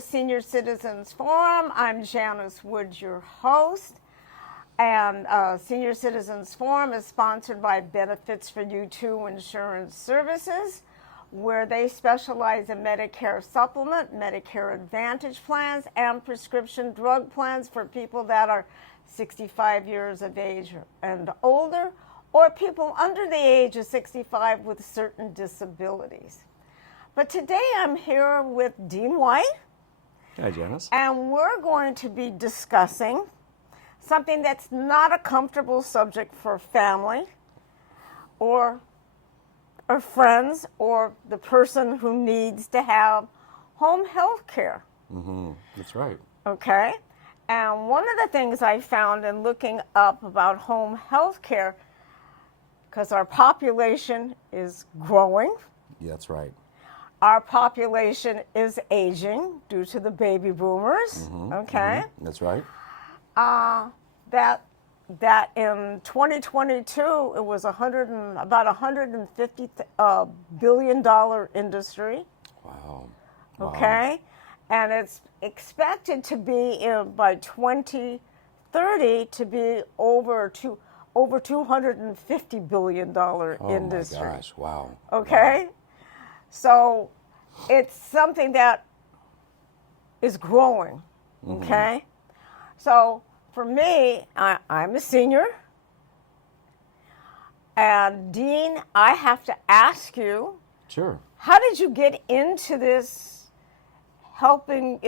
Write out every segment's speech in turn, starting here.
Senior Citizens Forum. I'm Janice Wood, your host. And Senior Citizens Forum is sponsored by Benefits for You Too Insurance Services, where they specialize in Medicare supplement, Medicare Advantage plans, and prescription drug plans for people that are 65 years of age and older, or people under the age of 65 with certain disabilities. But today I'm here with Dean White. Hi, Janice. And we're going to be discussing something that's not a comfortable subject for family or friends or the person who needs to have home health care. Mm-hmm. That's right. Okay? And one of the things I found in looking up about home health care, because our population is growing. Yeah, that's right. Our population is aging due to the baby boomers, okay? Mm-hmm. That's right. That in 2022, it was about $150 billion industry. Wow. Okay? And it's expected to be, by 2030, to be over $250 billion industry. Oh my gosh, wow. Okay? Wow. So it's something that is growing, okay? So for me, I'm a senior. And Dean, I have to ask you. Sure. How did you get into this helping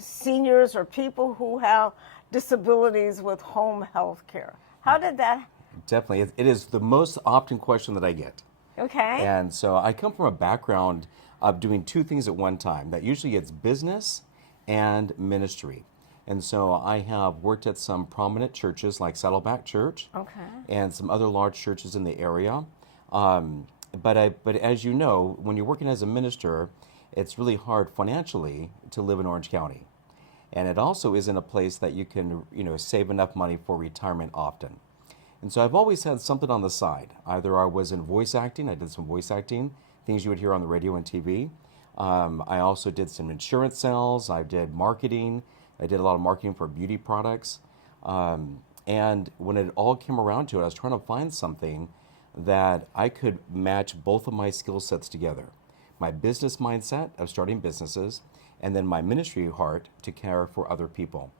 seniors or people who have disabilities with home health care? How did that? Definitely. It is the most often question that I get. Okay. And so I come from a background of doing two things at one time. That usually it's business and ministry. And so I have worked at some prominent churches like Saddleback Church, and some other large churches in the area. But as you know, when you're working as a minister, it's really hard financially to live in Orange County. And it also isn't a place that you can, save enough money for retirement often. And so I've always had something on the side. Either I was in voice acting, I did some voice acting, things you would hear on the radio and TV. I also did some insurance sales, I did marketing, I did a lot of marketing for beauty products. And when it all came around to it, I was trying to find something that I could match both of my skill sets together. My business mindset of starting businesses, and then my ministry heart to care for other people.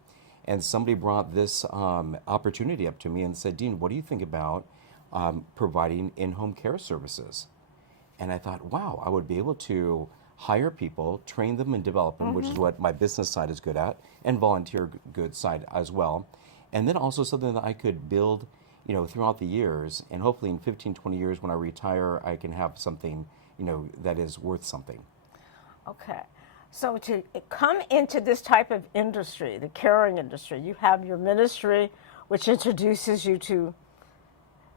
And somebody brought this opportunity up to me and said, Dean, what do you think about providing in-home care services? And I thought, wow, I would be able to hire people, train them and develop them, which is what my business side is good at, and volunteer good side as well. And then also something that I could build, throughout the years, and hopefully in 15, 20 years when I retire, I can have something, that is worth something. Okay. So to come into this type of industry, the caring industry, you have your ministry, which introduces you to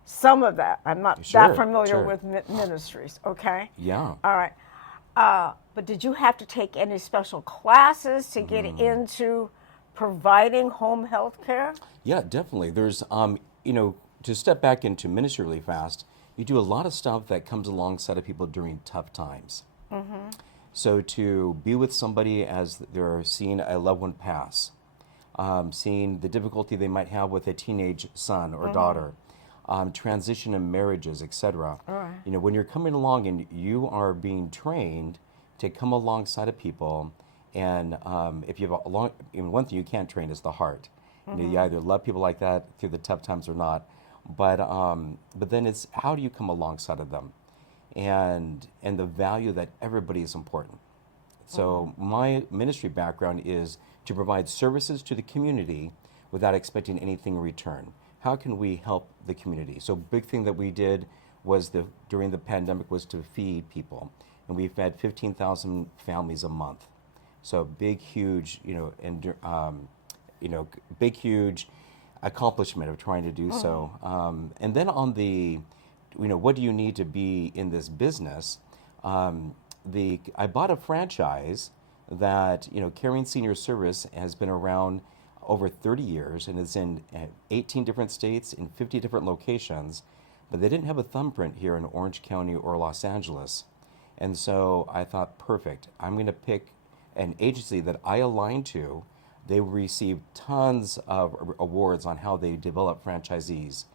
some of that. I'm not that familiar with ministries, okay? Yeah. All right. But did you have to take any special classes to get into providing home health care? Yeah, definitely. There's, to step back into ministry really fast, you do a lot of stuff that comes alongside of people during tough times. So to be with somebody as they're seeing a loved one pass, seeing the difficulty they might have with a teenage son or daughter, transition in marriages, etc. When you're coming along and you are being trained to come alongside of people, and if you have one thing you can't train is the heart. You either love people like that through the tough times or not. But then it's how do you come alongside of them? And the value that everybody is important. So my ministry background is to provide services to the community without expecting anything in return. how can we help the community? So big thing that we did was during the pandemic was to feed people, and we fed 15,000 families a month. So big, huge, big, huge accomplishment of trying to do so. And then on the, what do you need to be in this business? I bought a franchise that, Caring Senior Service has been around over 30 years, and it's in 18 different states in 50 different locations, but they didn't have a thumbprint here in Orange County or Los Angeles. And so I thought, perfect, I'm going to pick an agency that I align to. They received tons of awards on how they develop franchisees.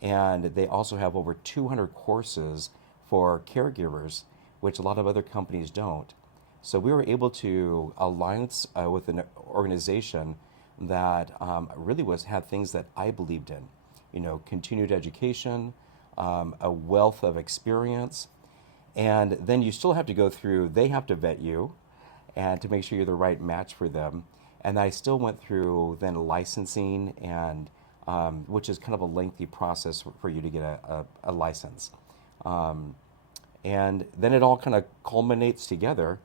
And they also have over 200 courses for caregivers, which a lot of other companies don't. So we were able to align with an organization that really had things that I believed in. Continued education, a wealth of experience. And then you still have to go through, they have to vet you and to make sure you're the right match for them. And I still went through then licensing, and which is kind of a lengthy process for you to get a license. And then it all kind of culminates together,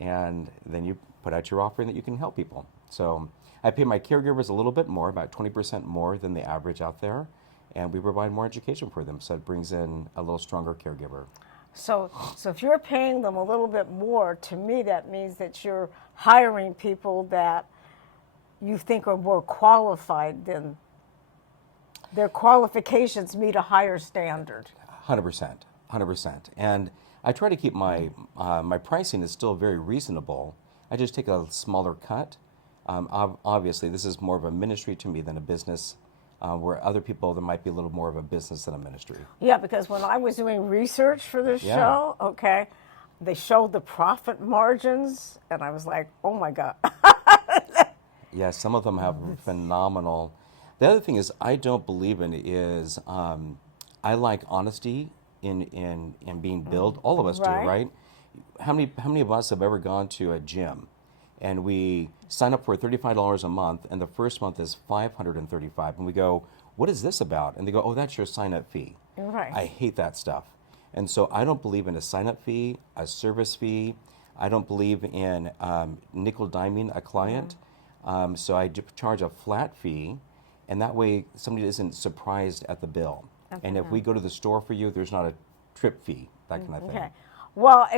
and then you put out your offering that you can help people. So I pay my caregivers a little bit more, about 20% more than the average out there, and we provide more education for them, so it brings in a little stronger caregiver. So if you're paying them a little bit more, to me that means that you're hiring people that you think are more qualified than their qualifications meet a higher standard. 100%. And I try to keep my pricing is still very reasonable. I just take a smaller cut. Obviously, this is more of a ministry to me than a business, where other people, there might be a little more of a business than a ministry. Yeah, because when I was doing research for this show, they showed the profit margins, and I was like, oh my God. Yeah, some of them have phenomenal. The other thing is I don't believe in is I like honesty in being billed. All of us do, right? How many of us have ever gone to a gym and we sign up for $35 a month, and the first month is $535, and we go, what is this about? And they go, oh, that's your sign-up fee. Right. I hate that stuff. And so I don't believe in a sign-up fee, a service fee. I don't believe in nickel-diming a client. So I charge a flat fee, and that way somebody isn't surprised at the bill. Okay. And if we go to the store for you, there's not a trip fee, that kind of thing. Okay. Well,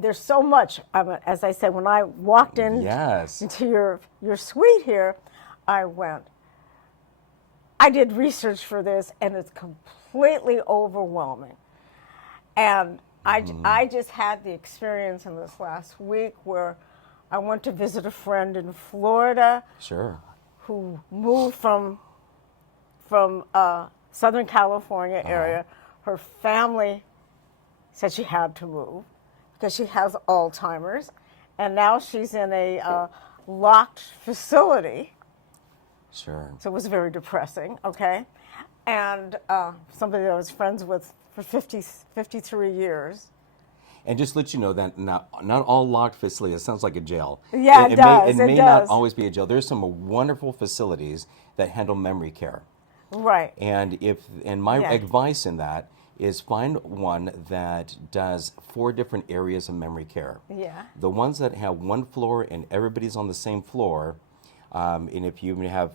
there's so much. As I said, when I walked into your suite here, I did research for this, and it's completely overwhelming. And I just had the experience in this last week where I went to visit a friend in Florida. Sure. Who moved from Southern California area. Her family said she had to move because she has Alzheimer's, and now she's in a locked facility. Sure. So it was very depressing, okay? And somebody that I was friends with for 53 years. And just let you know that not all locked facilities, it sounds like a jail. Yeah, it does. It may not always be a jail. There's some wonderful facilities that handle memory care. Right. And my advice in that is find one that does 4 different areas of memory care. Yeah. The ones that have one floor and everybody's on the same floor, and if you have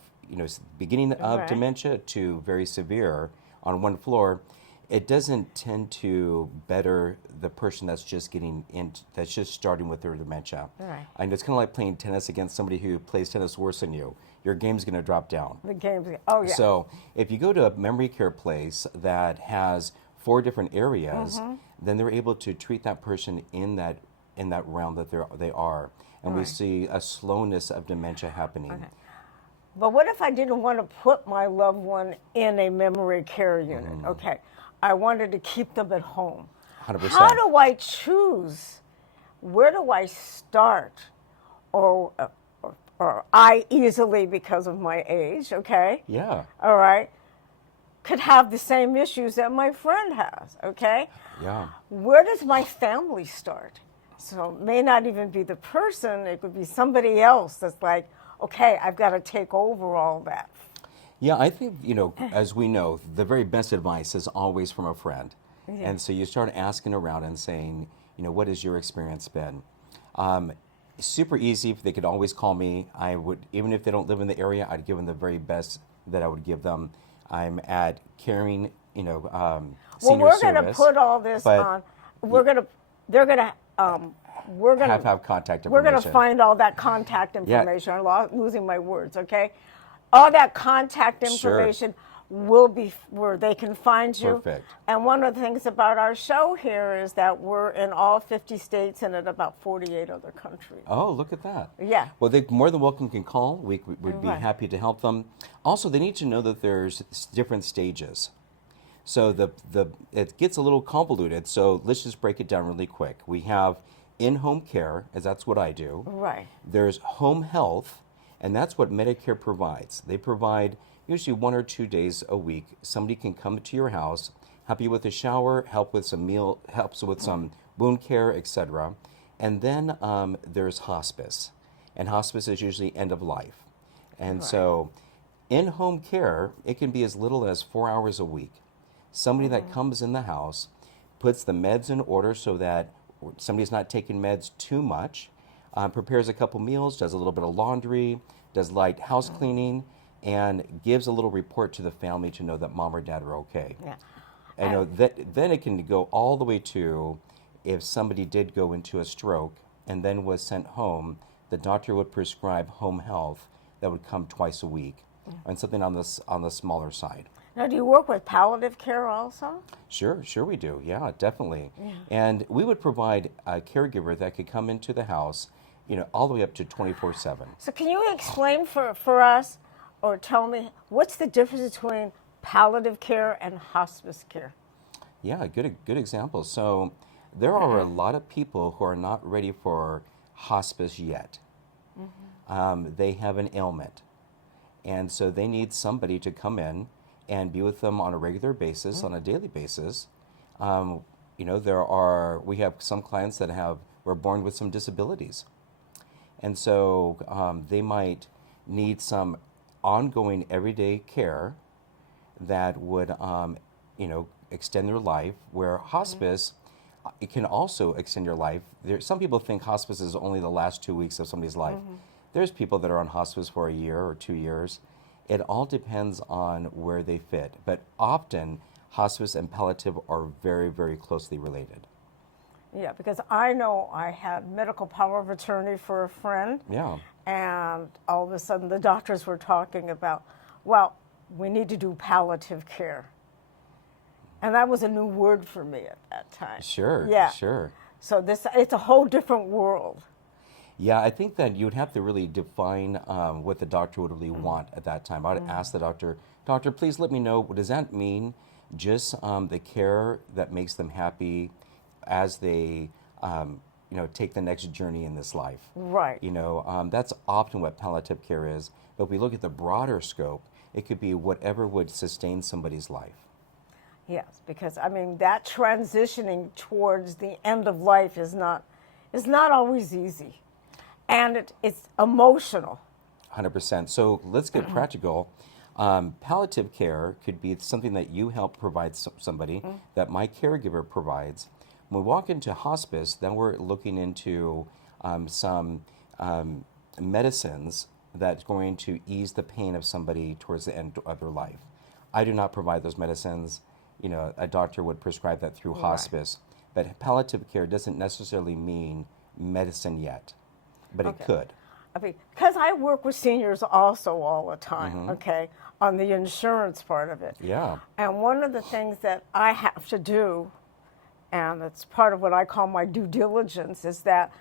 beginning of dementia to very severe on one floor, it doesn't tend to better the person that's just that's just starting with their dementia. Right. And it's kind of like playing tennis against somebody who plays tennis worse than you. Your game's going to drop down. So if you go to a memory care place that has 4 different areas, then they're able to treat that person in that realm that they are. And we see a slowness of dementia happening. Okay. But what if I didn't want to put my loved one in a memory care unit? Okay. I wanted to keep them at home. 100%. How do I choose? Where do I start? Or I easily, because of my age, okay? Yeah. All right. Could have the same issues that my friend has, okay? Yeah. Where does my family start? So it may not even be the person. It could be somebody else that's like, okay, I've got to take over all that. Yeah, I think, as we know, the very best advice is always from a friend. Yeah. And so you start asking around and saying, what has your experience been? Super easy. They could always call me. I would, even if they don't live in the area, I'd give them the very best that I would give them. I'm at Caring, Well, Senior we're going to Service. put all this but on. We're going to. They're going to. We're going have contact We're information. going to find all that contact information. I'm losing my words. Okay, all that contact Sure. information will be where they can find you. Perfect. And one of the things about our show here is that we're in all 50 states and in about 48 other countries. Oh, look at that. Yeah. Well, they more than welcome can call. We would be Right. happy to help them. Also, they need to know that there's different stages. So it gets a little convoluted. So let's just break it down really quick. We have in-home care, as that's what I do. Right. There's home health, and that's what Medicare provides. They provide usually 1 or 2 days a week. Somebody can come to your house, help you with a shower, help with some meal, helps with some wound care, etc. And then there's hospice, and hospice is usually end of life. And so in-home care, it can be as little as 4 hours a week. Somebody that comes in the house puts the meds in order so that somebody's not taking meds too much, prepares a couple meals, does a little bit of laundry, does light house cleaning, and gives a little report to the family to know that mom or dad are okay. Yeah. And then it can go all the way to if somebody did go into a stroke and then was sent home, the doctor would prescribe home health that would come twice a week, and something on the smaller side. Now, do you work with palliative care also? Sure we do. Yeah, definitely. Yeah. And we would provide a caregiver that could come into the house, all the way up to 24/7. So can you explain for us or tell me what's the difference between palliative care and hospice care? Yeah, good example. So there are a lot of people who are not ready for hospice yet. They have an ailment, and so they need somebody to come in and be with them on a regular basis, on a daily basis. We have some clients that were born with some disabilities, and so they might need some ongoing everyday care that would extend their life, where hospice it can also extend your life. Some people think hospice is only the last 2 weeks of somebody's life. There's people that are on hospice for a year or 2 years. It all depends on where they fit, but often hospice and palliative are very, very closely related. Yeah, because I know I had medical power of attorney for a friend. Yeah. And all of a sudden the doctors were talking about, well, we need to do palliative care. And that was a new word for me at that time. Sure, Yeah. sure. So it's a whole different world. Yeah, I think that you'd have to really define what the doctor would really want at that time. I would ask the doctor, please let me know, does that mean just the care that makes them happy as they take the next journey in this life? Right. That's often what palliative care is. But if we look at the broader scope, it could be whatever would sustain somebody's life. Yes, because that transitioning towards the end of life is not always easy. And it's emotional. 100%. So let's get practical. Palliative care could be something that you help provide somebody that my caregiver provides. When we walk into hospice, then we're looking into some medicines that's going to ease the pain of somebody towards the end of their life. I do not provide those medicines. A doctor would prescribe that through hospice. But palliative care doesn't necessarily mean medicine yet, but it could. Because I work with seniors also all the time, okay, on the insurance part of it. Yeah. And one of the things that I have to do, and it's part of what I call my due diligence, is that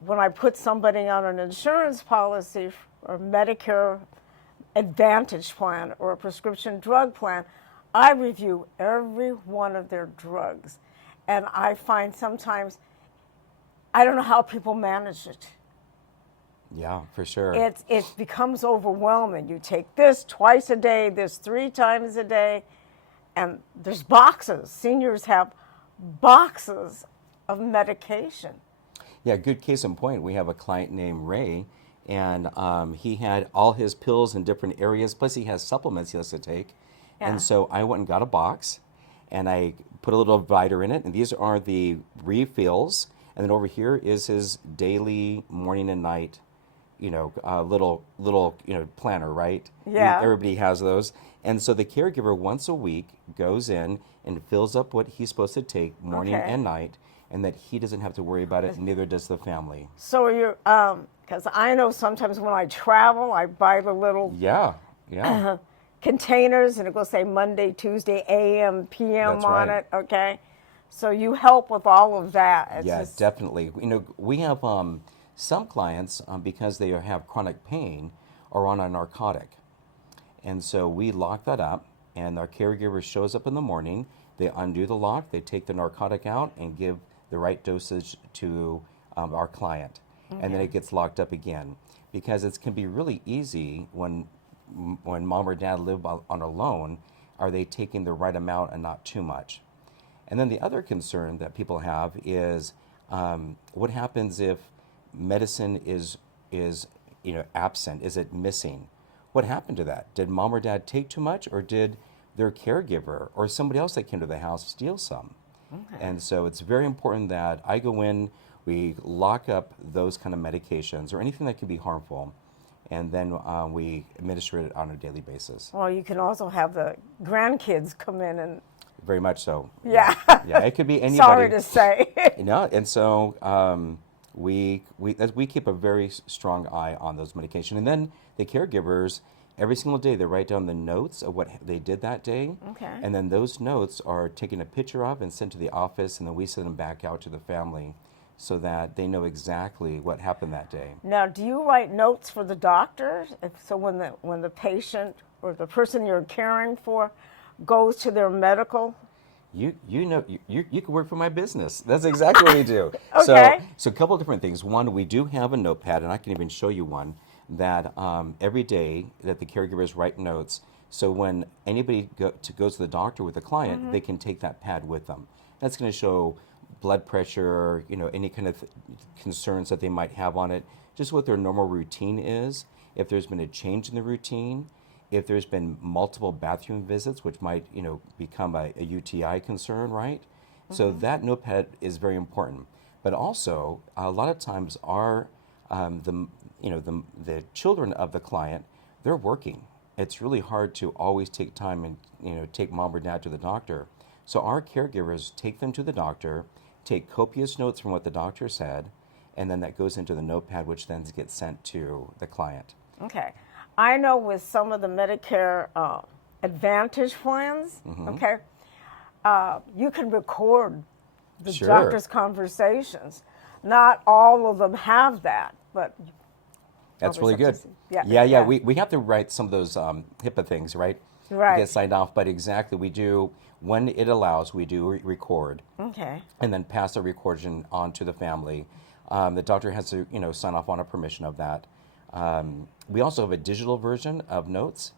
when I put somebody on an insurance policy or Medicare Advantage plan or a prescription drug plan, I review every one of their drugs. And I find sometimes, I don't know how people manage it. Yeah, for sure. It becomes overwhelming. You take this twice a day, this 3 times a day, and there's boxes. Seniors have boxes of medication. Yeah, good case in point. We have a client named Ray, and he had all his pills in different areas. Plus, he has supplements he has to take. Yeah. And so I went and got a box, and I put a little divider in it. And these are the refills. And then over here is his daily morning and night, little planner, right? Yeah. Everybody has those. And so the caregiver once a week goes in and fills up what he's supposed to take morning Okay. and night, and that he doesn't have to worry about it, neither does the family. So you're, because I know sometimes when I travel, I buy the little Yeah. containers, and it will say Monday, Tuesday, AM, PM That's on right. it, okay? So you help with all of that. It's Yeah, just- definitely. We have some clients, because they have chronic pain, are on a narcotic. And so we lock that up, and our caregiver shows up in the morning. They undo the lock, they take the narcotic out, and give the right dosage to our client. And then it gets locked up again. Because it can be really easy when mom or dad live on alone, are they taking the right amount and not too much? And then the other concern that people have is what happens if medicine is absent? Is it missing? What happened to that? Did mom or dad take too much, or did their caregiver or somebody else that came to the house steal some? Okay. And so it's very important that I go in, we lock up those kind of medications or anything that can be harmful, and then we administer it on a daily basis. Well, you can also have the grandkids come in and, Very much so. yeah. Yeah, it could be anybody. Sorry to say. And so we keep a very strong eye on those medications. And then the caregivers, every single day, they write down the notes of what they did that day. Okay. And then those notes are taken a picture of and sent to the office, and then we send them back out to the family so that they know exactly what happened that day. Now, do you write notes for the doctors? So when the patient or the person you're caring for goes to their medical? You can work for my business. That's exactly what we do. Okay. So a couple of different things. One, we do have a notepad, and I can even show you one, that every day that the caregivers write notes. So when anybody goes to the doctor with a client, they can take that pad with them. That's going to show blood pressure, any kind of concerns that they might have on it, just what their normal routine is, if there's been a change in the routine, if there's been multiple bathroom visits, which might, become a UTI concern, right? So that notepad is very important. But also, a lot of times the children of the client, they're working. It's really hard to always take time and, take mom or dad to the doctor. So our caregivers take them to the doctor, take copious notes from what the doctor said, and then that goes into the notepad, which then gets sent to the client. Okay. I know with some of the Medicare Advantage plans, okay, you can record the Sure. doctor's conversations. Not all of them have that, but That's Probably really good. something- yeah. We have to write some of those HIPAA things, right? Right. To get signed off, but exactly, we do, when it allows, we do record. okay. And then pass the recording on to the family. The doctor has to, sign off on a permission of that. We also have a digital version of notes,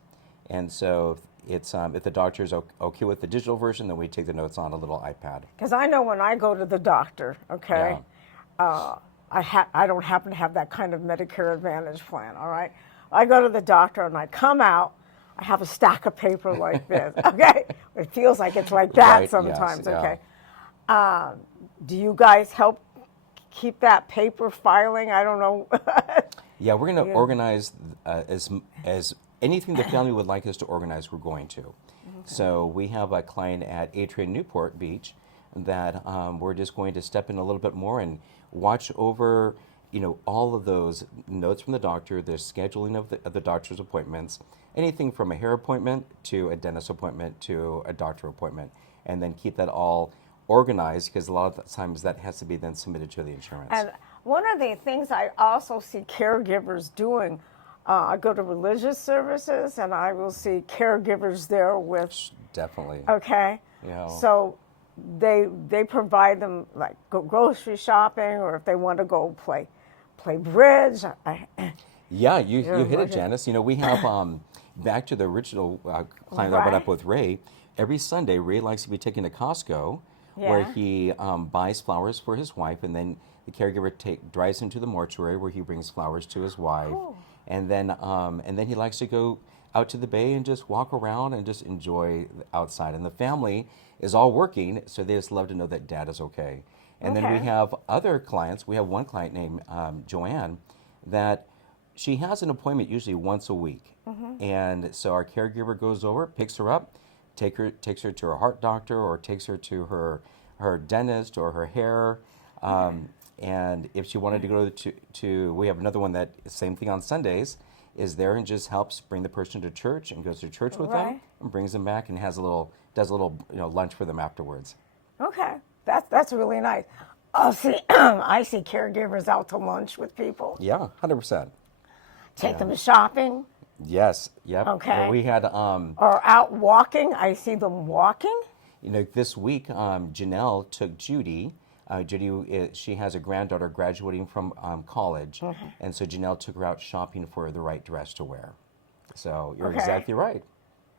and so it's if the doctor is okay with the digital version, then we take the notes on a little iPad. Because I know when I go to the doctor, okay, I don't happen to have that kind of Medicare Advantage plan, all right? I go to the doctor and I come out, I have a stack of paper like this, okay? It feels like it's like that Right, yes, sometimes, yeah. okay? Do you guys help keep that paper filing? I don't know. Yeah, we're going to organize as anything the family would like us to organize, we're going to. So we have a client at Atrium Newport Beach that we're just going to step in a little bit more and watch over, all of those notes from the doctor, the scheduling of the doctor's appointments, anything from a hair appointment to a dentist appointment to a doctor appointment, and then keep that all organized, because a lot of times that has to be then submitted to the insurance. And one of the things I also see caregivers doing, I go to religious services and I will see caregivers there with, Definitely. okay? Yeah. So they provide them like go grocery shopping, or if they want to go play bridge. Yeah, you hit it, imagine. Janice. We have, back to the original client that I went up Right. with Ray, every Sunday Ray likes to be taken to Costco, where Yeah. he buys flowers for his wife, and then The caregiver drives him to the mortuary where he brings flowers to his wife. Cool. And then he likes to go out to the bay and just walk around and just enjoy outside. And the family is all working, so they just love to know that Dad is okay. And then we Okay. have other clients. We have one client named Joanne that she has an appointment usually once a week. And so our caregiver goes over, picks her up, takes her to her heart doctor or takes her to her dentist or her hair. And if she wanted to go to we have another one that, same thing on Sundays, is there and just helps bring the person to church and goes to church with them Right. and brings them back and does a little lunch for them afterwards. Okay, that's really nice. Oh, see, I see caregivers out to lunch with people. Yeah, 100%. Take them shopping Yes, yep. Okay. And we had or out walking. I see them walking. this week Janelle took Judy. She has a granddaughter graduating from college, and so Janelle took her out shopping for the right dress to wear. So you're Okay. exactly right.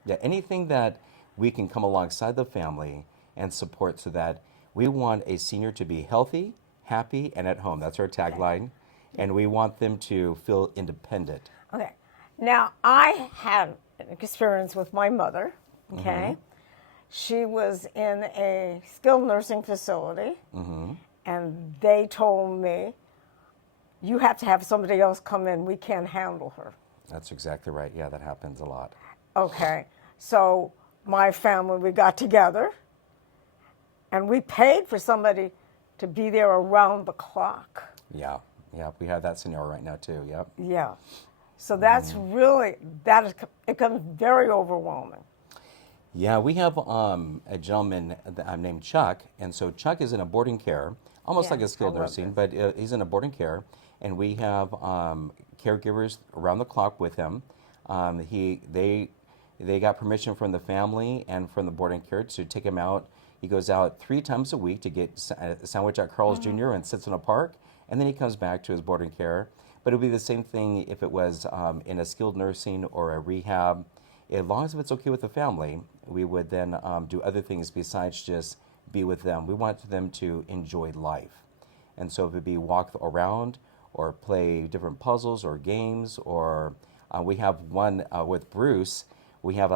Yeah, anything that we can come alongside the family and support, so that we want a senior to be healthy, happy, and at home. That's our tagline, and we want them to feel independent. Okay. Now, I had an experience with my mother, okay? She was in a skilled nursing facility, and they told me, you have to have somebody else come in. We can't handle her. That's exactly right. Yeah, that happens a lot. Okay. So my family, we got together, and we paid for somebody to be there around the clock. Yeah, we have that scenario right now too. Yep. Yeah. So that's really, it becomes very overwhelming. Yeah, we have a gentleman named Chuck, and so Chuck is in a boarding care, almost Yeah, like a skilled I love nursing, but he's in a boarding care, and we have caregivers around the clock with him. They got permission from the family and from the boarding care to take him out. He goes out 3 times a week to get a sandwich at Carl's Jr. and sits in a park, and then he comes back to his boarding care. But it would be the same thing if it was in a skilled nursing or a rehab. As long as it's okay with the family, we would then do other things besides just be with them. We want them to enjoy life. And so if it be walk around or play different puzzles or games, or we have one with Bruce. We have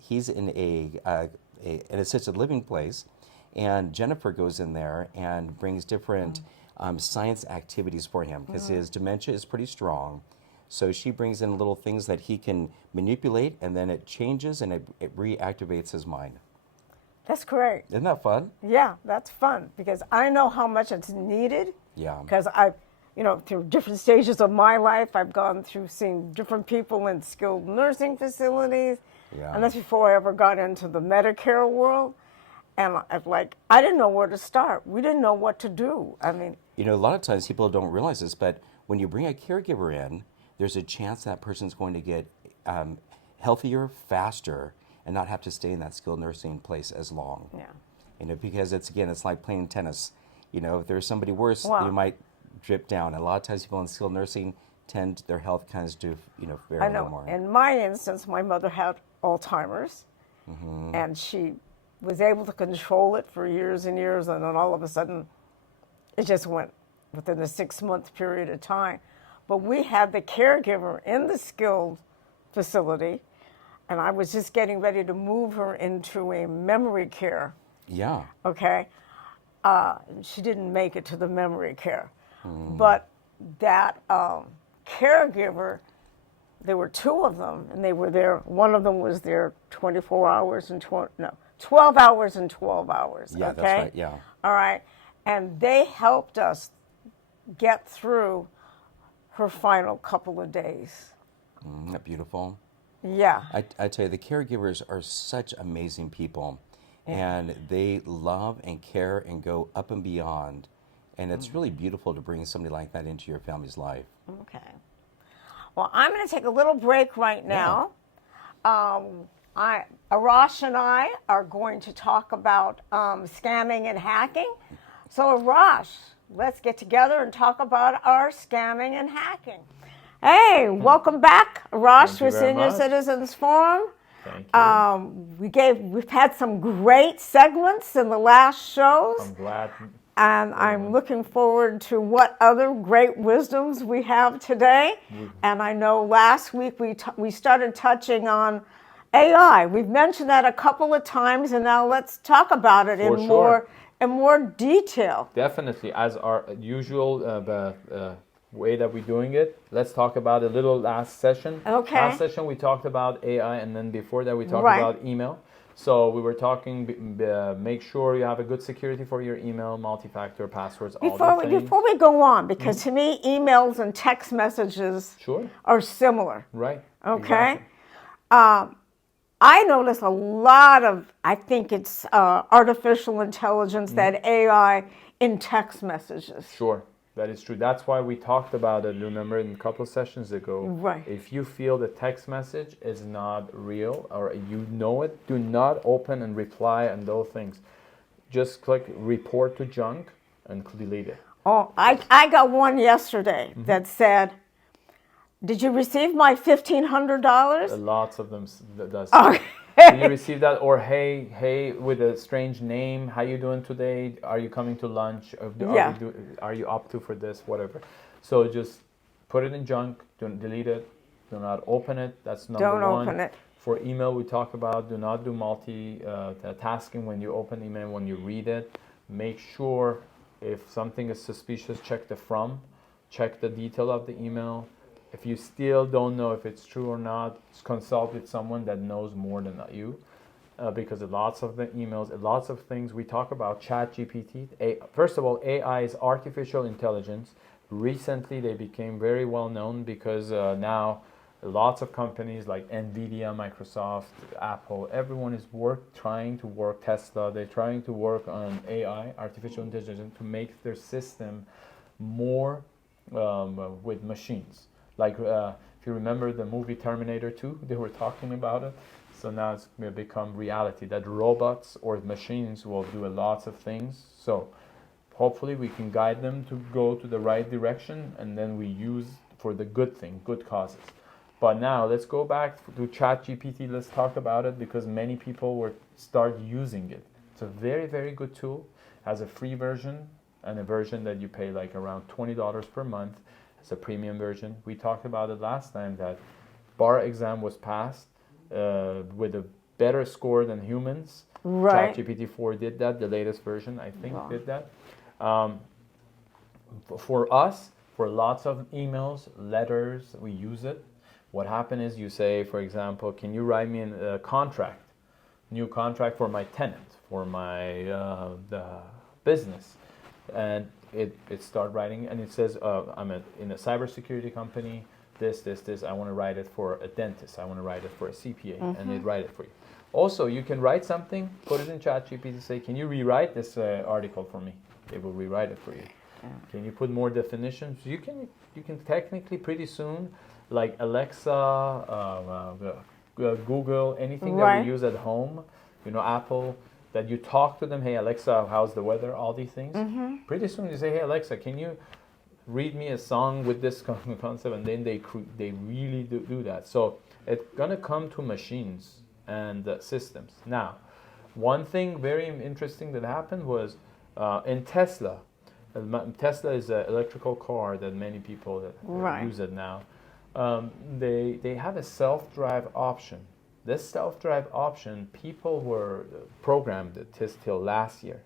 he's in an assisted living place, and Jennifer goes in there and brings different science activities for him because his dementia is pretty strong. So she brings in little things that he can manipulate, and then it changes and it reactivates his mind. That's great. Isn't that fun? Yeah, that's fun because I know how much it's needed. Yeah. Because through different stages of my life, I've gone through seeing different people in skilled nursing facilities. Yeah. And that's before I ever got into the Medicare world. And I didn't know where to start. We didn't know what to do. I mean, a lot of times people don't realize this, but when you bring a caregiver in, there's a chance that person's going to get healthier, faster, and not have to stay in that skilled nursing place as long. yeah. Because it's like playing tennis. If there's somebody worse, Wow. you might drip down. And a lot of times people in skilled nursing their health kind of do, vary I a little know. more. In my instance, my mother had Alzheimer's, and she was able to control it for years and years, and then all of a sudden, it just went within a 6-month period of time. But we had the caregiver in the skilled facility, and I was just getting ready to move her into a memory care. Yeah. Okay, she didn't make it to the memory care, but that caregiver, there were 2 of them, and they were there. One of them was there 24 hours and 12 hours and 12 hours. Yeah, okay? that's right. Yeah. All right, and they helped us get through her final couple of days. Isn't that beautiful? Yeah. I tell you, the caregivers are such amazing people, and they love and care and go up and beyond. And it's really beautiful to bring somebody like that into your family's life. Okay. Well, I'm going to take a little break right now. Arash and I are going to talk about scamming and hacking. So, Arash, let's get together and talk about our scamming and hacking. Hey, welcome back, Arash, Thank you to very Senior much. Citizens Forum. Thank you. We've had some great segments in the last shows. I'm glad. And I'm looking forward to what other great wisdoms we have today. And I know last week we started touching on AI. We've mentioned that a couple of times, and now let's talk about it in more detail. Definitely, as our usual way that we're doing it. Let's talk about a little last session. Okay. Last session we talked about AI, and then before that we talked about email. So we were talking, make sure you have a good security for your email, multi-factor passwords, all the things. Before we go on, because to me, emails and text messages are similar. Right. Okay. Exactly. I notice a lot of, I think it's artificial intelligence, that AI in text messages. Sure. That is true. That's why we talked about it, remember, in a couple of sessions ago. Right. If you feel the text message is not real or you know it, do not open and reply on those things. Just click report to junk and delete it. Oh, I got one yesterday that said, did you receive my $1,500? Lots of them does. Okay. Did you receive that? Or hey, with a strange name, how you doing today? Are you coming to lunch? Are you up to for this? Whatever. So just put it in junk. Don't delete it. Do not open it. That's number one. Don't open it. For email, we talk about do not do multi-tasking when you open email, when you read it. Make sure if something is suspicious, check the from. Check the detail of the email. If you still don't know if it's true or not, consult with someone that knows more than you, because lots of the emails, lots of things we talk about, ChatGPT. First of all, AI is artificial intelligence. Recently, they became very well known because now lots of companies like NVIDIA, Microsoft, Apple, everyone is trying to work, Tesla, they're trying to work on AI, artificial intelligence, to make their system more with machines. Like if you remember the movie Terminator 2, they were talking about it. So now it's going to become reality that robots or machines will do lots of things. So hopefully we can guide them to go to the right direction, and then we use for the good thing, good causes. But now let's go back to ChatGPT. Let's talk about it because many people will start using it. It's a very, very good tool. It has a free version and a version that you pay like around $20 per month. It's a premium version. We talked about it last time that bar exam was passed with a better score than humans. Right. ChatGPT 4 did that. The latest version, I think, did that. For us, for lots of emails, letters, we use it. What happened is you say, for example, can you write me a contract, new contract for my tenant, for my the business, and it start writing, and it says I'm in a cybersecurity company. This. I want to write it for a dentist. I want to write it for a CPA, and it write it for you. Also, you can write something, put it in ChatGPT, say, can you rewrite this article for me? It will rewrite it for you. Can you put more definitions? You can technically pretty soon, like Alexa, Google, anything that we use at home, Apple, that you talk to them, hey Alexa, how's the weather, all these things. Pretty soon you say, hey Alexa, can you read me a song with this concept, and then they really do that. So it's gonna come to machines and systems. Now, one thing very interesting that happened was in Tesla. Tesla is an electrical car that many people use it now. They have a self-drive option. This self-drive option, people were programmed till last year.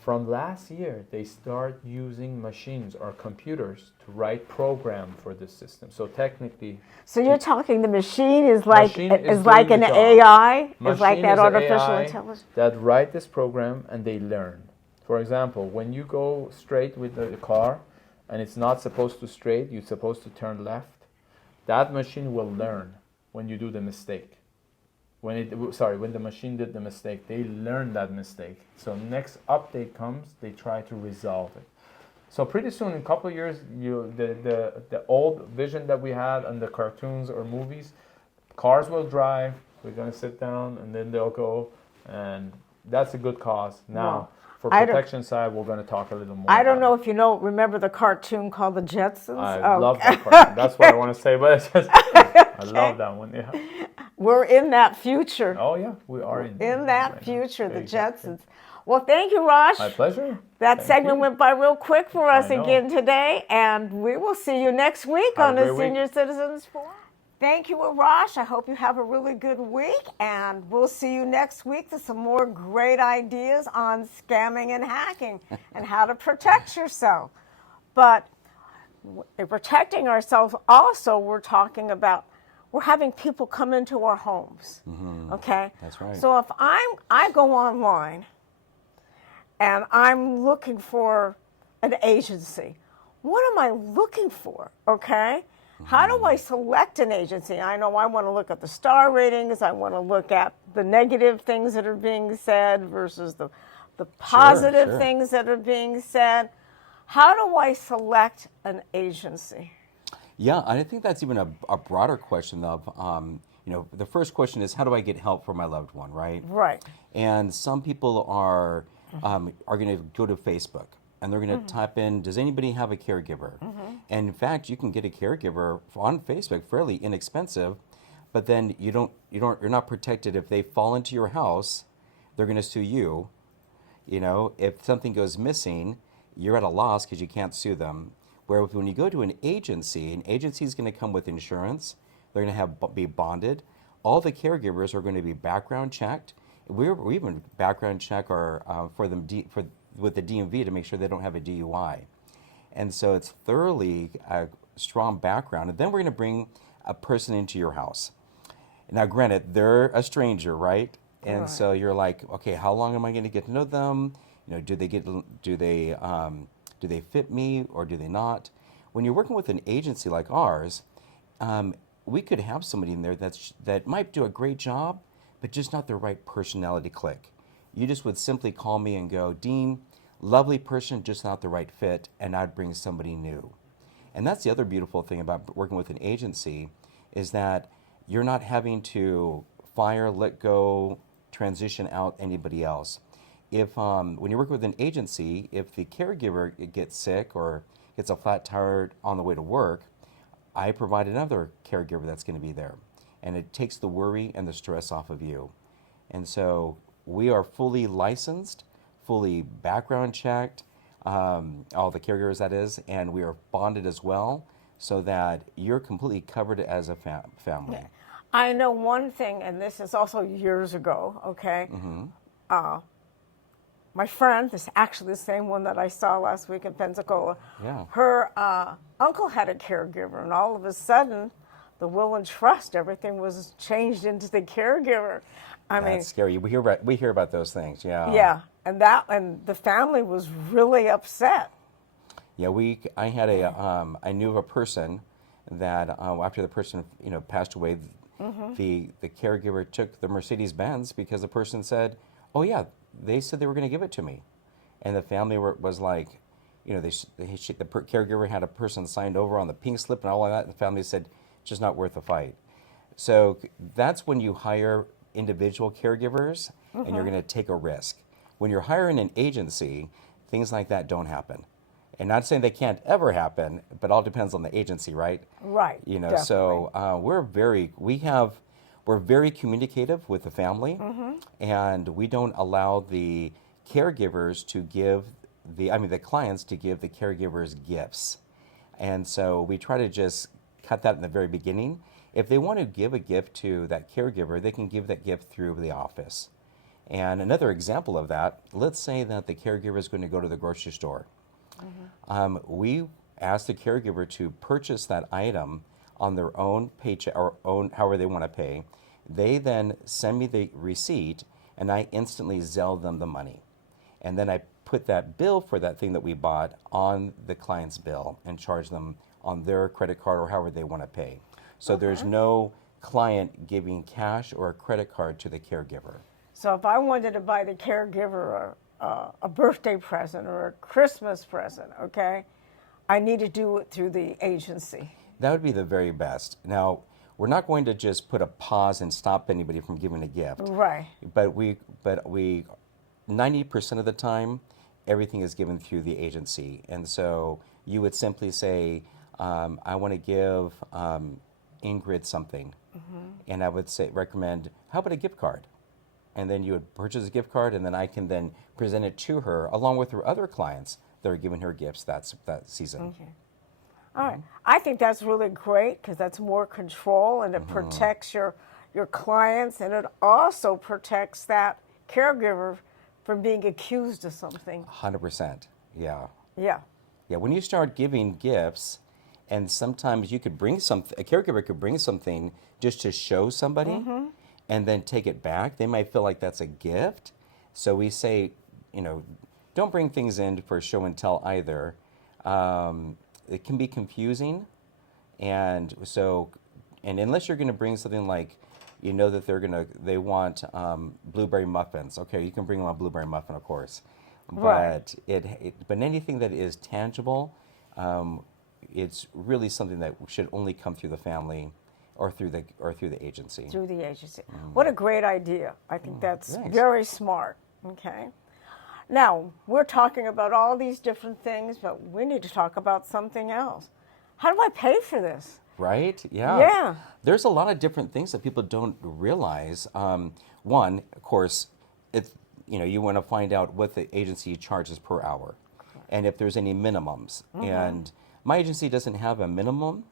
From last year, they start using machines or computers to write program for this system. So technically, so you're talking the machine is like an AI, is like that artificial intelligence that write this program and they learn. For example, when you go straight with the car and it's not supposed to straight, you're supposed to turn left. That machine will learn when you do the mistake. When the machine did the mistake, they learn that mistake. So next update comes, they try to resolve it. So pretty soon, in a couple of years, the old vision that we had on the cartoons or movies, cars will drive, we're going to sit down, and then they'll go, and that's a good cause. Now, for protection side, we're going to talk a little more. I don't know if remember the cartoon called The Jetsons? I love that cartoon. That's what I want to say, but it's just, I love that one, yeah. We're in that future. Oh, yeah, we are in that future, the Jetsons. Well, thank you, Raj. My pleasure. That Thank segment you. went by real quick for us I know. again today, and we will see you next week Have on a the great Senior week. Citizens Forum. Thank you, Arash. I hope you have a really good week, and we'll see you next week with some more great ideas on scamming and hacking and how to protect yourself. But in protecting ourselves, also, we're talking about we're having people come into our homes. Okay, That's right. So if I go online and I'm looking for an agency, what am I looking for? Okay. How do I select an agency? I know I want to look at the star ratings. I want to look at the negative things that are being said versus the positive sure. things that are being said. How do I select an agency? Yeah, I think that's even a broader question of, the first question is, how do I get help for my loved one, right? Right. And some people are going to go to Facebook and they're going to type in, does anybody have a caregiver? And in fact, you can get a caregiver on Facebook fairly inexpensive, but then you're not protected. If they fall into your house, they're going to sue you. If something goes missing, you're at a loss because you can't sue them. Where when you go to an agency is going to come with insurance. They're going to be bonded. All the caregivers are going to be background checked. We even background check for them with the DMV to make sure they don't have a DUI. And so it's thoroughly a strong background. And then we're going to bring a person into your house. Now, granted, they're a stranger, right? And Right. so you're like, okay, how long am I going to get to know them? Do they fit me or do they not? When you're working with an agency like ours, we could have somebody in there that might do a great job, but just not the right personality click. You just would simply call me and go, Dean, lovely person, just not the right fit, and I'd bring somebody new. And that's the other beautiful thing about working with an agency is that you're not having to fire, let go, transition out anybody else. If when you're working with an agency, if the caregiver gets sick or gets a flat tire on the way to work, I provide another caregiver that's going to be there. And it takes the worry and the stress off of you. And so we are fully licensed, fully background checked, all the caregivers that is, and we are bonded as well so that you're completely covered as a family. I know one thing, and this is also years ago, okay? My friend, this is actually the same one that I saw last week in Pensacola. Yeah. Her uncle had a caregiver, and all of a sudden, the will and trust, everything was changed into the caregiver. I mean, That's scary. We hear about those things. Yeah. yeah, and the family was really upset. Yeah, I knew of a person that after the person passed away, the caregiver took the Mercedes Benz because the person said, "Oh yeah, they said they were going to give it to me," and the family was like, the caregiver had a person signed over on the pink slip and all of that, and the family said, "It's just not worth the fight." So that's when you hire individual caregivers and you're going to take a risk. When you're hiring an agency, things like that don't happen. And not saying they can't ever happen, but all depends on the agency, right? Right. So we're very communicative with the family, and we don't allow the caregivers to give the clients to give the caregivers gifts. And so we try to just cut that in the very beginning. If they want to give a gift to that caregiver, they can give that gift through the office. And another example of that, let's say that the caregiver is going to go to the grocery store. We ask the caregiver to purchase that item on their own paycheck or own however they want to pay. They then send me the receipt and I instantly Zelle them the money. And then I put that bill for that thing that we bought on the client's bill and charge them on their credit card or however they want to pay. So there's no client giving cash or a credit card to the caregiver. So if I wanted to buy the caregiver a birthday present or a Christmas present, okay, I need to do it through the agency. That would be the very best. Now, we're not going to just put a pause and stop anybody from giving a gift. Right. But we 90% of the time, everything is given through the agency. And so you would simply say, I want to give Ingrid something. And I would recommend, how about a gift card? and then you would purchase a gift card, and then I can then present it to her along with her other clients that are giving her gifts that season. Okay. All right. I think that's really great because that's more control and it protects your clients, and it also protects that caregiver from being accused of something. 100%. Yeah. Yeah. Yeah. When you start giving gifts, and sometimes you could bring something, a caregiver could bring something just to show somebody and then take it back. They might feel like that's a gift. So we say, don't bring things in for show and tell either. It can be confusing. And unless you're going to bring something like, that they want blueberry muffins. Okay, you can bring them a blueberry muffin, of course. Right. But anything that is tangible, it's really something that should only come through the family or through the agency. Through the agency. What a great idea. I think that's Thanks. very smart. Okay. Now, we're talking about all these different things, but we need to talk about something else. How do I pay for this? Right? Yeah. Yeah. There's a lot of different things that people don't realize. One, of course, you want to find out what the agency charges per hour, and if there's any minimums. And my agency doesn't have a minimum.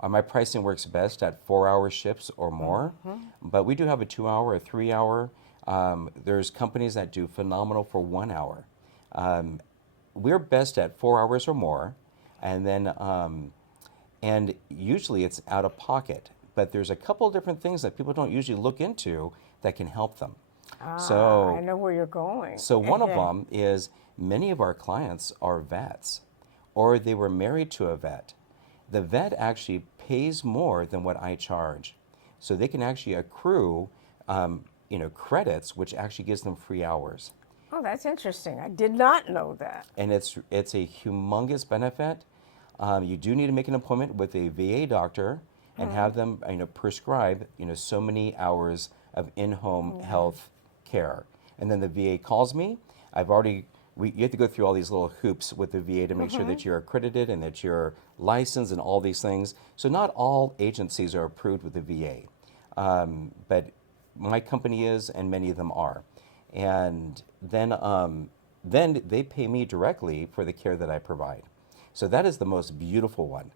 My pricing works best at 4-hour shifts or more, but we do have a 2-hour, a 3-hour. There's companies that do phenomenal for 1 hour. We're best at 4 hours or more, and then and usually it's out of pocket. But there's a couple different things that people don't usually look into that can help them. So I know where you're going. So one of them is many of our clients are vets, or they were married to a vet. The vet actually pays more than what I charge, so they can actually accrue, credits, which actually gives them free hours. Oh, that's interesting. I did not know that. And it's a humongous benefit. You do need to make an appointment with a VA doctor and have them, prescribe, so many hours of in-home health care. And then the VA calls me. You have to go through all these little hoops with the VA to make sure that you're accredited and that you're licensed and all these things. So not all agencies are approved with the VA, but my company is, and many of them are. And then they pay me directly for the care that I provide. So that is the most beautiful one.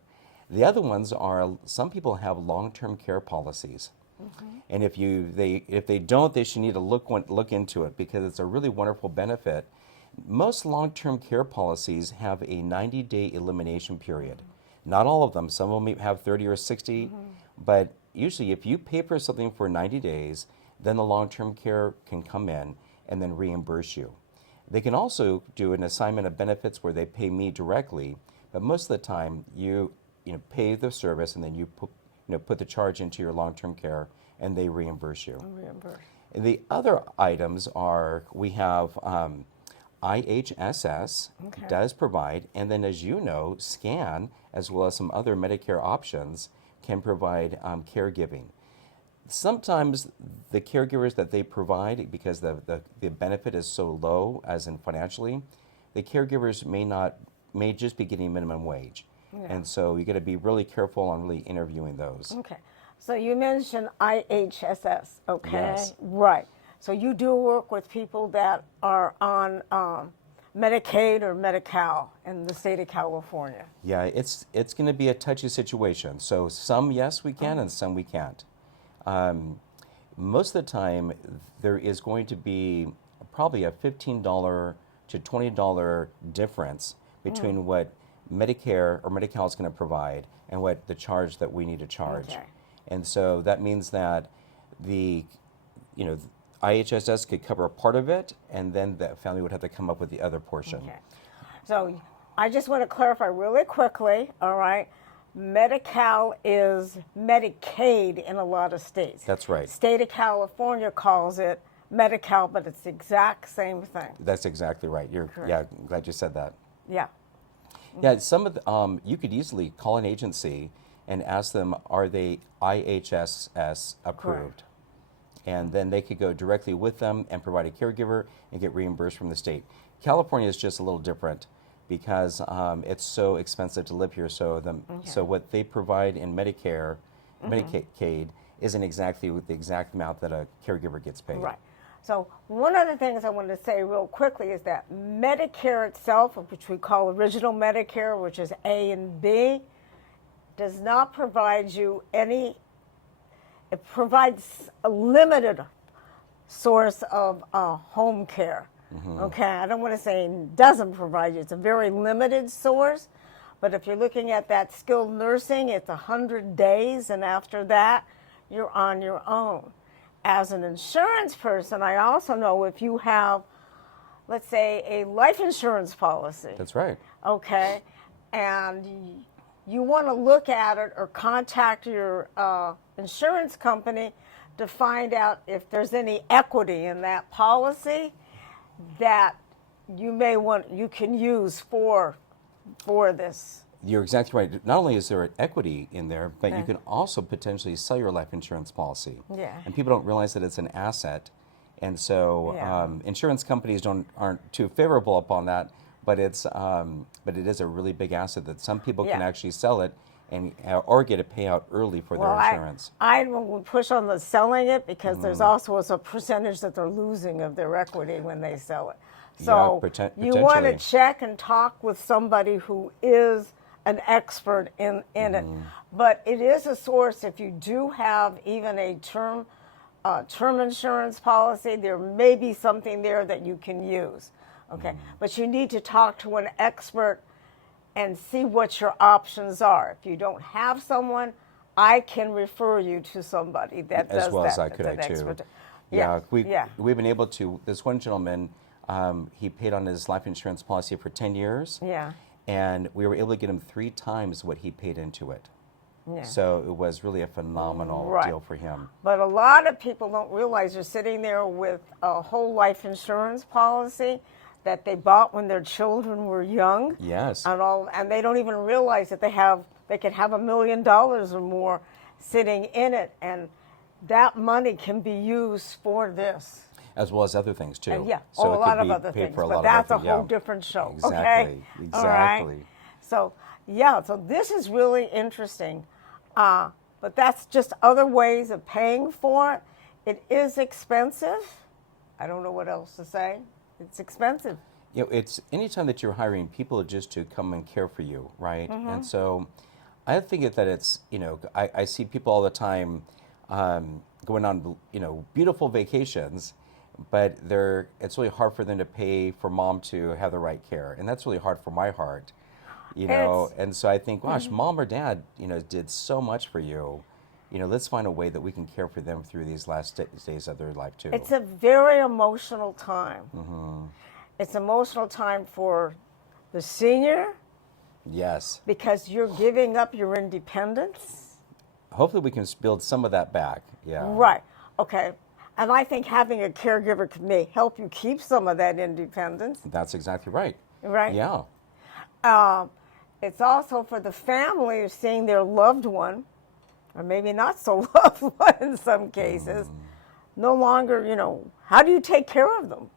The other ones are, some people have long-term care policies. And if they don't, they should need to look into it, because it's a really wonderful benefit. Most long-term care policies have a 90-day elimination period. Not all of them. Some of them have 30 or 60. But usually if you pay for something for 90 days, then the long-term care can come in and then reimburse you. They can also do an assignment of benefits where they pay me directly, but most of the time you pay the service and then you put the charge into your long-term care and they reimburse you. And the other items are, we have IHSS does provide, and then as you know, SCAN, as well as some other Medicare options, can provide caregiving. Sometimes the caregivers that they provide, because the benefit is so low, as in financially, the caregivers may just be getting minimum wage. And so you got to be really careful on really interviewing those. Okay. So you mentioned IHSS, okay? Yes. Right. So you do work with people that are on Medicaid or Medi-Cal in the state of California. Yeah, it's going to be a touchy situation. So some, yes, we can, and some we can't. Most of the time, there is going to be probably a $15 to $20 difference between what Medicare or Medi-Cal is going to provide and what the charge that we need to charge. Okay. And so that means that the IHSS could cover a part of it, and then the family would have to come up with the other portion. Okay. So I just want to clarify really quickly, all right? Medi-Cal is Medicaid in a lot of states. That's right. State of California calls it Medi-Cal, but it's the exact same thing. That's exactly right. Yeah, I'm glad you said that. Yeah. Yeah, some of the, you could easily call an agency and ask them, are they IHSS approved? Correct. And then they could go directly with them and provide a caregiver and get reimbursed from the state. California is just a little different because it's so expensive to live here. So so what they provide in Medicare, Medicaid, isn't exactly with the exact amount that a caregiver gets paid. Right. So one of the things I want to say real quickly is that Medicare itself, which we call original Medicare, which is A and B, does not provide you any, it provides a limited source of home care. Okay, I don't want to say it doesn't provide you, it's a very limited source. But if you're looking at that skilled nursing, it's 100 days, and after that, you're on your own. As an insurance person, I also know if you have, let's say, a life insurance policy. That's right. Okay, and you want to look at it or contact your insurance company to find out if there's any equity in that policy that you can use for this. You're exactly right. Not only is there equity in there, but you can also potentially sell your life insurance policy. Yeah. And people don't realize that it's an asset. And so insurance companies aren't too favorable upon that, but it is a really big asset that some people can actually sell it and or get a payout early for their insurance. I will push on the selling it because there's also a percentage that they're losing of their equity when they sell it. So you want to check and talk with somebody who is an expert in it. But it is a source if you do have even a term insurance policy, there may be something there that you can use. Okay, but you need to talk to an expert and see what your options are. If you don't have someone, I can refer you to somebody that does that. As well as I could, too. We've been able to, this one gentleman, he paid on his life insurance policy for 10 years. Yeah. And we were able to get him 3 times what he paid into it. Yeah. So it was really a phenomenal deal for him. But a lot of people don't realize they're sitting there with a whole life insurance policy that they bought when their children were young. Yes. And they don't even realize that they could have $1 million or more sitting in it, and that money can be used for this. As well as other things, too. So a lot of other things, but that's a whole different show. Exactly, okay? exactly. All right? So, so this is really interesting. But that's just other ways of paying for it. It is expensive. I don't know what else to say. It's expensive. It's anytime that you're hiring people just to come and care for you, right? And so I think that it's, I see people all the time going on, beautiful vacations, but it's really hard for them to pay for mom to have the right care. And that's really hard for my heart, And so I think, gosh, mom or dad, did so much for you. Let's find a way that we can care for them through these last days of their life, too. It's a very emotional time. It's emotional time for the senior. Yes. Because you're giving up your independence. Hopefully we can build some of that back. Yeah. Right. Okay. And I think having a caregiver may help you keep some of that independence. That's exactly right. Right? Yeah. It's also for the family of seeing their loved one, or maybe not so loved one in some cases, no longer, how do you take care of them?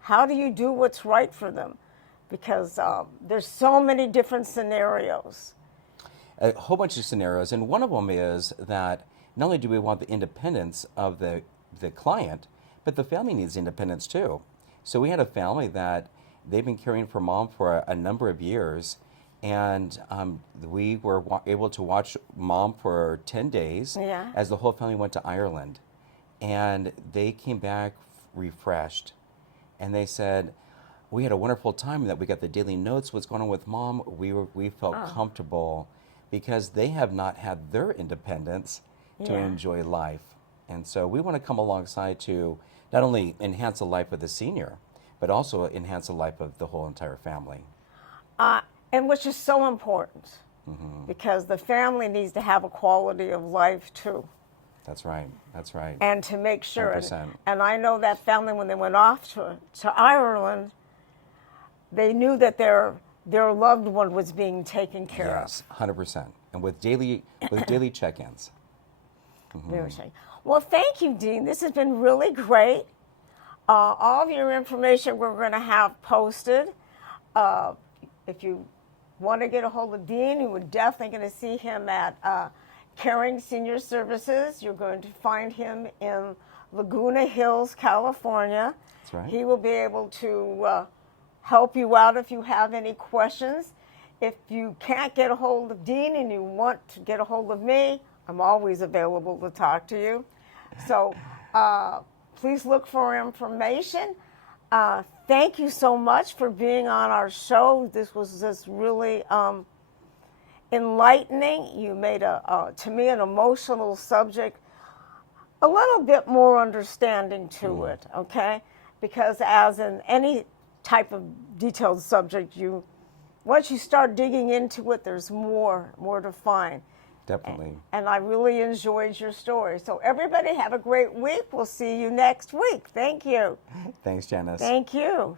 How do you do what's right for them? Because there's so many different scenarios. A whole bunch of scenarios, and one of them is that not only do we want the independence of the client, but the family needs independence too. So we had a family that they've been caring for mom for a number of years, and we were able to watch mom for 10 days as the whole family went to Ireland. And they came back refreshed. And they said, we had a wonderful time, that we got the daily notes, what's going on with mom. We felt comfortable because they have not had their independence to enjoy life. And so we want to come alongside to not only enhance the life of the senior, but also enhance the life of the whole entire family. And which is so important, because the family needs to have a quality of life too. That's right. That's right. And to make sure. 100%. And I know that family, when they went off to Ireland, they knew that their loved one was being taken care of. Yes, 100%. And with daily check-ins. Well, thank you, Dean. This has been really great. All of your information we're going to have posted. If you want to get a hold of Dean, you would definitely going to see him at Caring Senior Services. You're going to find him in Laguna Hills, California. That's right. He will be able to help you out if you have any questions. If you can't get a hold of Dean and you want to get a hold of me, I'm always available to talk to you. So please look for information. Thank you so much for being on our show. This was just really enlightening. You made to me, an emotional subject a little bit more understanding to it, okay? Because as in any type of detailed subject, once you start digging into it, there's more to find. Definitely. And I really enjoyed your story. So everybody have a great week. We'll see you next week. Thank you. Thanks, Janice. Thank you.